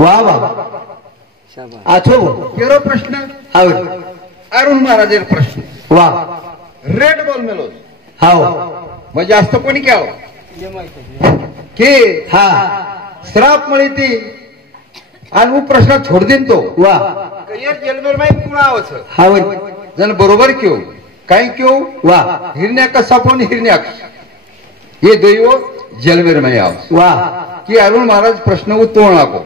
वाह वाह आठो केरो प्रश्न हाव अरुण महाराजेर प्रश्न वाह रेड बॉल मेलोस हाव मग जास्त कोणी क्या के हा श्राप मळी ती आणि वो प्रश्न छोड़ दिन तो वाह कयर जेलमेर में कुणा आवच हाव जन बरोबर क्यों काय क्यों वाह हिरण्याक सपोन हिरण्याक ये दैव जेलमेर में आओ वाह कि अरुण महाराज प्रश्न उत्तोलना को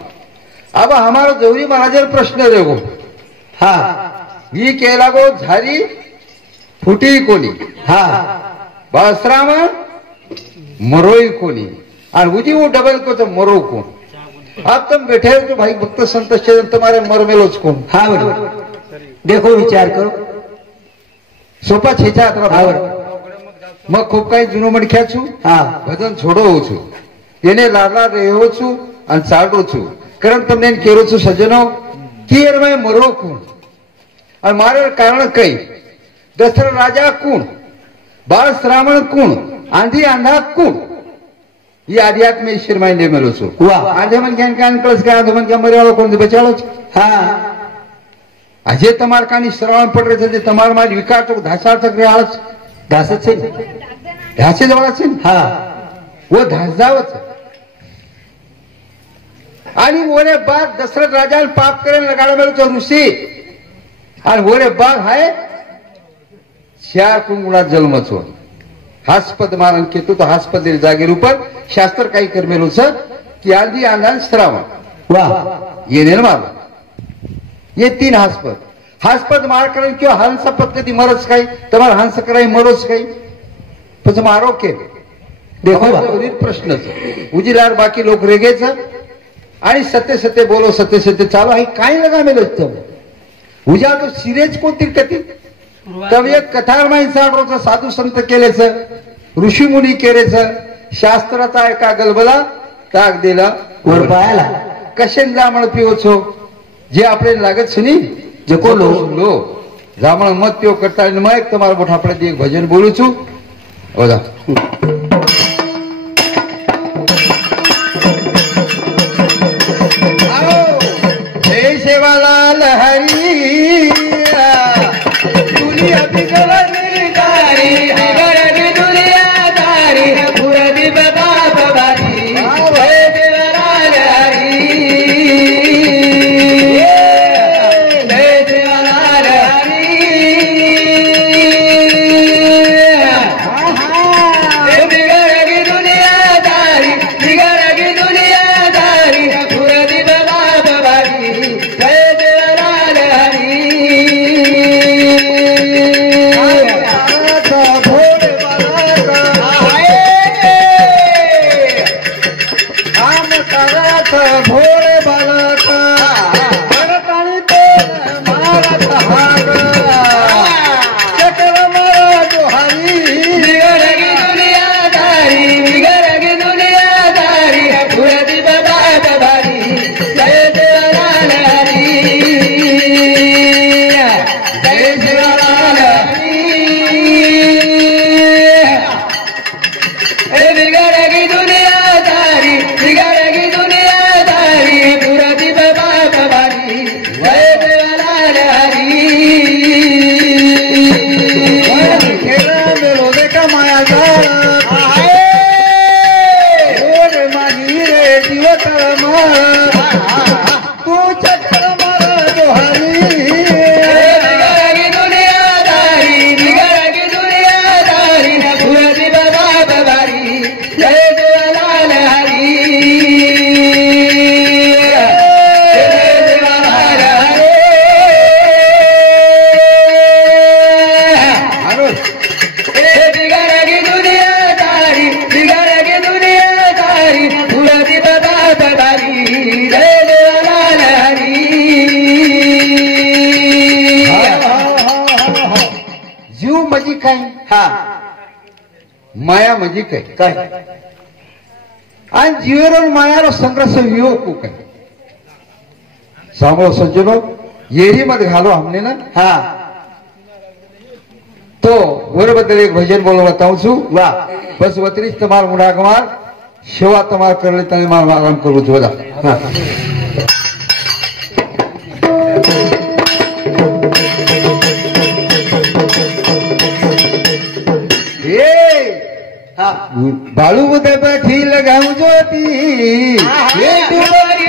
अब हमारा जौरी महाराज प्रश्न रेगो हा ही केला गो झारी फुटी कोणी हा बासराम मरोई कोणी और उजी वो डबल को तो मरो कौन अब तुम बैठे हो तो भाई भक्त संत तुम्हारे मर मेलोच कौन हाव देखो विचार करो सोपा छेचा अथवा हाव मग खूप काही जुनो मणख्या छू हा भजन छोडो છું એને લાલા રહ્યો છું અને ચાલતો છું કારણ તમને એમ કેરો છું સજ્જનો કે એમાં મરો કોણ અને મારે કારણ કઈ દશરથ રાજા કોણ બાળ શ્રાવણ કોણ આંધી આંધા કોણ ये आध्यात्म ईश्वर माइंडे मेलो छो वाह આજે મન જ્ઞાન કાન કળસ કે આધો મન કે મર્યાળો કોણ બચાળો છે हा આજે તમાર કાની શ્રવણ પડ રહે છે તમાર મારી વિકાર તો ધાસાર્થક રે આળસ घासच છે ધાસે જવાળા છે ને हा वो धासदावत आणि वोरे बाग दशरथ राजाने पाप करेन लगाड़ा मेलो तो ऋषि और वोरे बाग है चार कुंगुणा जन्म छो हास्पद मारन केतु तो हास्पद जागेर ऊपर शास्त्र काही कर मेलो छ कि आंधी आंधान श्रावण वाह ये ने मार ये तीन हास्पद हास्पद मार करे क्यों हंस पद्धति मरस काही तुम्हारा हंस कराई मरोस काही પછી મારો કે देखो प्रश्न उजिलार बाकी लोक रेगेच आणि सत्य सत्य बोलो सत्य सत्य चालू आहे काय लगा मेलो उजा तो सिरेज कोणती कथी तब एक कथार माणसा साधू संत केलेच ऋषी मुनी केलेच शास्त्राचा एका गलबला ताक दिला वर पायाला कशेन जामण पिओ छो जे आपले लागत છે ની જકો લો લો જામણ મત पिओ करता मैं તમારા મોઠા આપણે એક ભજન બોલું છું બધા सेवालाल हरी दुनिया बिगड़नी दारी बिगड़नी दुनिया दारी पूरा दी बाबा बाबारी सेवालाल हरी सेवालाल हरी बिगड़नी दुनिया दारी बिगड़नी दुनिया दारी पूरा दी बाबा बाबारी भोले बालक भरतानी तो मारत हाग चक्र मारा जोहारी बिगड़गी दुनियादारी बिगड़गी दुनियादारी पूरी बाबा बाबारी जय देवलाल हरी जय देवलाल हरी बिगड़गी दुनियादारी बिगड़गी दुनियादारी पूरी बाबा बाबारी जय देवलाल हरी खेला मेलो देखा माया जाल रे माही रे जीव कर्म तू चक्र मारा जोहारी बिगड़गी दुनियादारी बिगड़गी दुनियादारी पूरी बाबा बाबारी जय देवलाल हरी जय देवलाल हरी बिगड़गी दुनियादारी बिगड़गी दुनियादारी पूरी बाबा बाबारी जय देवलाल हरी जीव मजी काय हा माया म्हणजे काय काय आणि जीवन मायारो संघर्ष वियोग काय सांभो सज्जनो येरी मत घालो हमने ना हा तो वर बद्दल एक भजन बोलो बताऊं छू वाह बस वतरीच तुम्हार मुडागमार સેવા તમારે કરી તમે મારે આરામ કરવું છું બધા. હા હા ભાલુ બધા બેઠી લગાવજો તી એ ડુબારી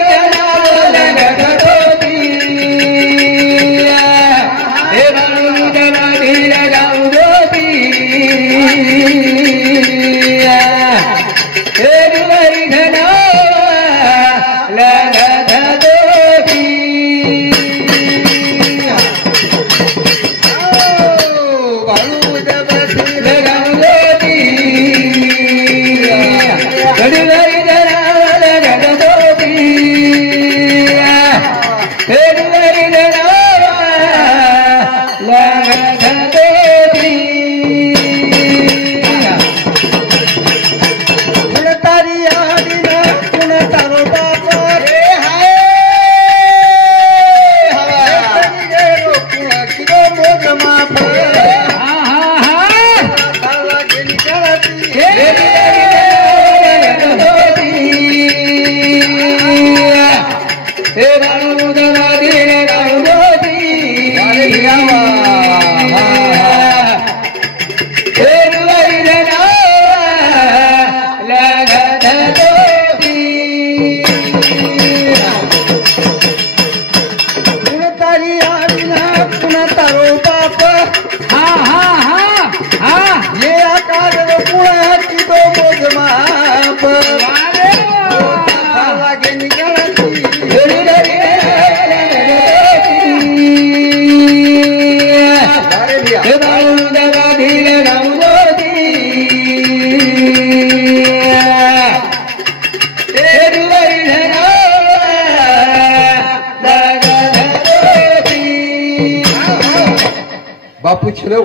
બાપુ છેલ્લો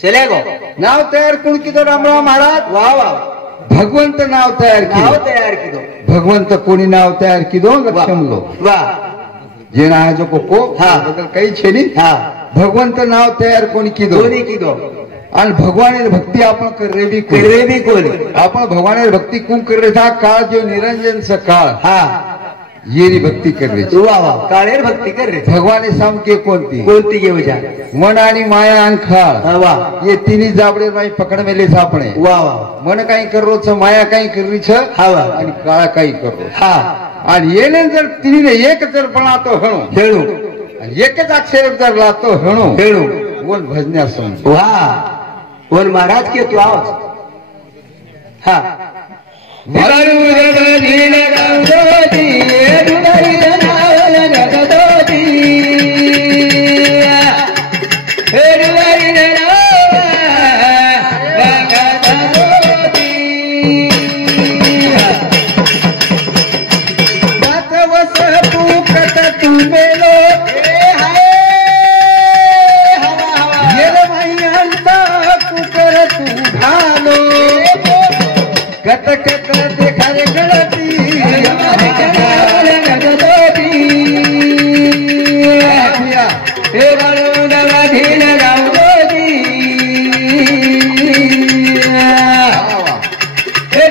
चलेगो नाव तयार कोण कीधो रामराव महाराज वाह वाह भगवंत नाव तयार नाव कीधो तयार कीधो भगवंत कोणी नाव तयार कीधो लक्षमलो वाह जेना जो कोको હા. बदल कई छे नी हाँ भगवंत नाव तयार कोणी कीधो कोणी कीधो आणि भगवान भक्ती आपण करे बी कोण करे बी कोणी आपण भगवान भक्ती कोण करे था काळ जो निरंजन सा काळ हाँ येरी भक्ती करले वाह वाह काळेर भक्ती कर रे भगवान सामके कोणती कोणती घेऊ जा मन आणि माया आणि खाळ हाँ, वाह ये तिन्ही जाबडे बाई पकड मेले सापणे वाह वाह मन काही करो छ माया काही करली छ हा वाह आणि काळा काही करो हाँ आणि येणे जर तिने एक जर बनातो हणो खेळू आणि एकच अक्षर जर लातो हणो खेळू बोल भजन्या सम वाह बोल महाराज के तू आओ हाँ कत कत देखा रे गळती हे बाळू नवा ढील गावली हे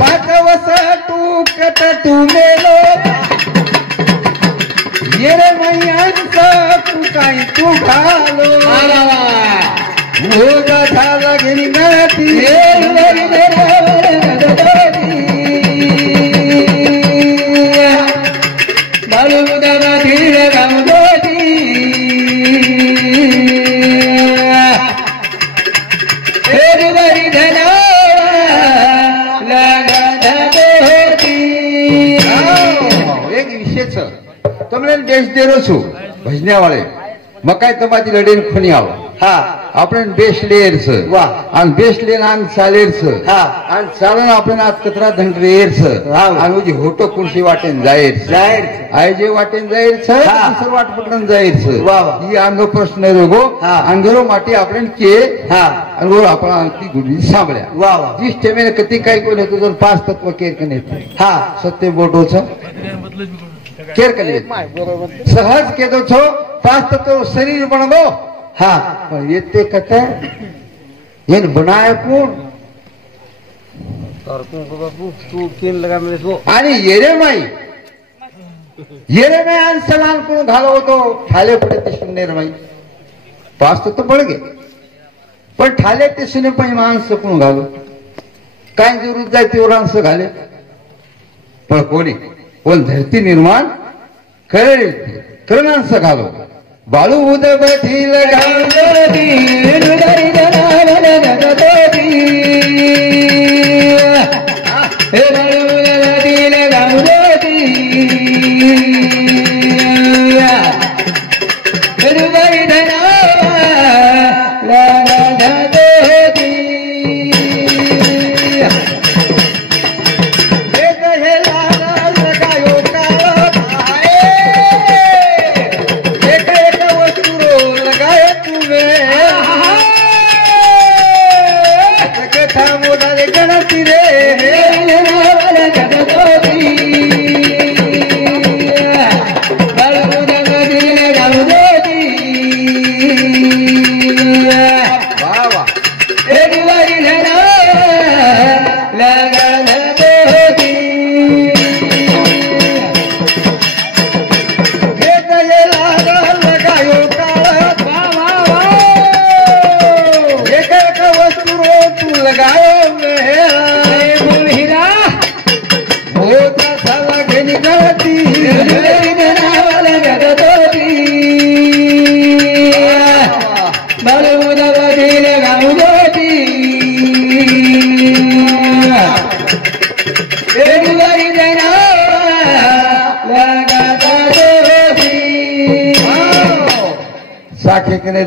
पाचवस तू कत तू मेलो येरे मैयांचा तू काही तू घालो भोगा झाला घेणी गळती એક વિષય છે તમને દેશ દેરો છું ભજન્યા વાળે મકાઈ તમારી લડીને ખોની આવો हाँ આપણે બેસ લેર છે વાહ. અને બેસ લેન આન ચાલેર છે હા. અને ચાલન આપણે આ કતરા ધંડ રેર છે વાહ. અને જે હોટો કુર્સી વાટે જાહેર છે जाहिर આ જે વાટે જાહેર છે હા. સરવાટ પકડન જાહેર છે વાહ, વાહ. ઈ આંગો પ્રશ્ન રોગો હા. આંગરો માટે આપણે કે हाँ અંગો આપણા અંતિ ગુડી સાંભળ્યા वाह वाह जिस टेमेने कती काही कोण होतो तर 5 तत्व केर कने हाँ सत्य बोटो छ કેર કરી સહજ કેતો છો પાસ્ત તો શરીર બનવો હા પણ એ તે કથા એને બનાય કોણ आणि येरेमाई अंशलान कोण घालो होतो ठाले पडे ते शून्य रमाई पाच तो पड गे पण ठाले ते शून्य पण माणसं कोण घालो काय जरूर जाय तेवढं अंश घाले पण कोणी कोण धरती निर्माण करेल करण अंश घालो बाळू उद बधील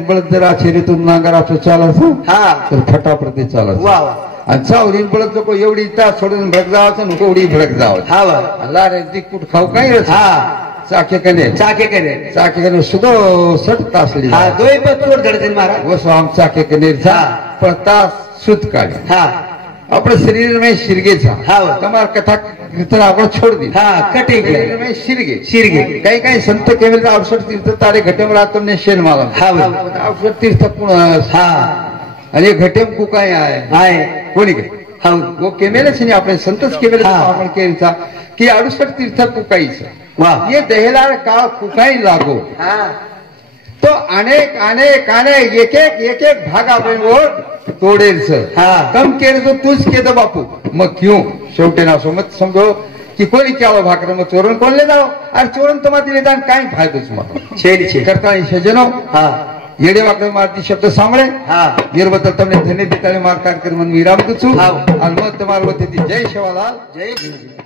बळद जर आश्चर्यतून नांगराचं चालत तर फटाफट चालत आणि चावरीन बळद नको एवढी तास सोडून भडक जावाचं नको एवढी भडक जावं लारे ती कुठ खाऊ काही चाके सुद्धा 60 तास आम चाके पण तास सुत काढे આપણે શરીરમાં શિરગે છે તમારા કથા કીર્તન આપણે છોડ દી કટી ગઈ શિરગે શિરગે કઈ કઈ સંત કેમેલ 68 તીર્થ તારે ઘટેમડા તમને શેન માલમ 68 તીર્થ કોણ અને ઘટેમ કુકાય આય કોની કે वो केमेले છે ને આપણે સંતોષ કેમેલે આપણે કેવી था कि 68 तीर्थ कुकाई છે ये दहेलार काळ कुकाई लागो तो अनेक अनेक अनेक एक एक भाग आपण तोडेल सर कम केलं तर तूच केलं बापू मग क्यों शेवटे ना असो मग समजो की कोणी केलं भाकर मग चोरण कोणले जाओ अरे चोरण तुम्हाला निदान काय फायदो तुम्हाला करता सजनो येडे वाकडे मारती शब्द सांभळे वीरबद्दल તમને ધન્ય દીતાને માર કાર્યક્રમ વિરામ દઉં છું અને મત તમારો વતીથી જય સેવાલાલ જય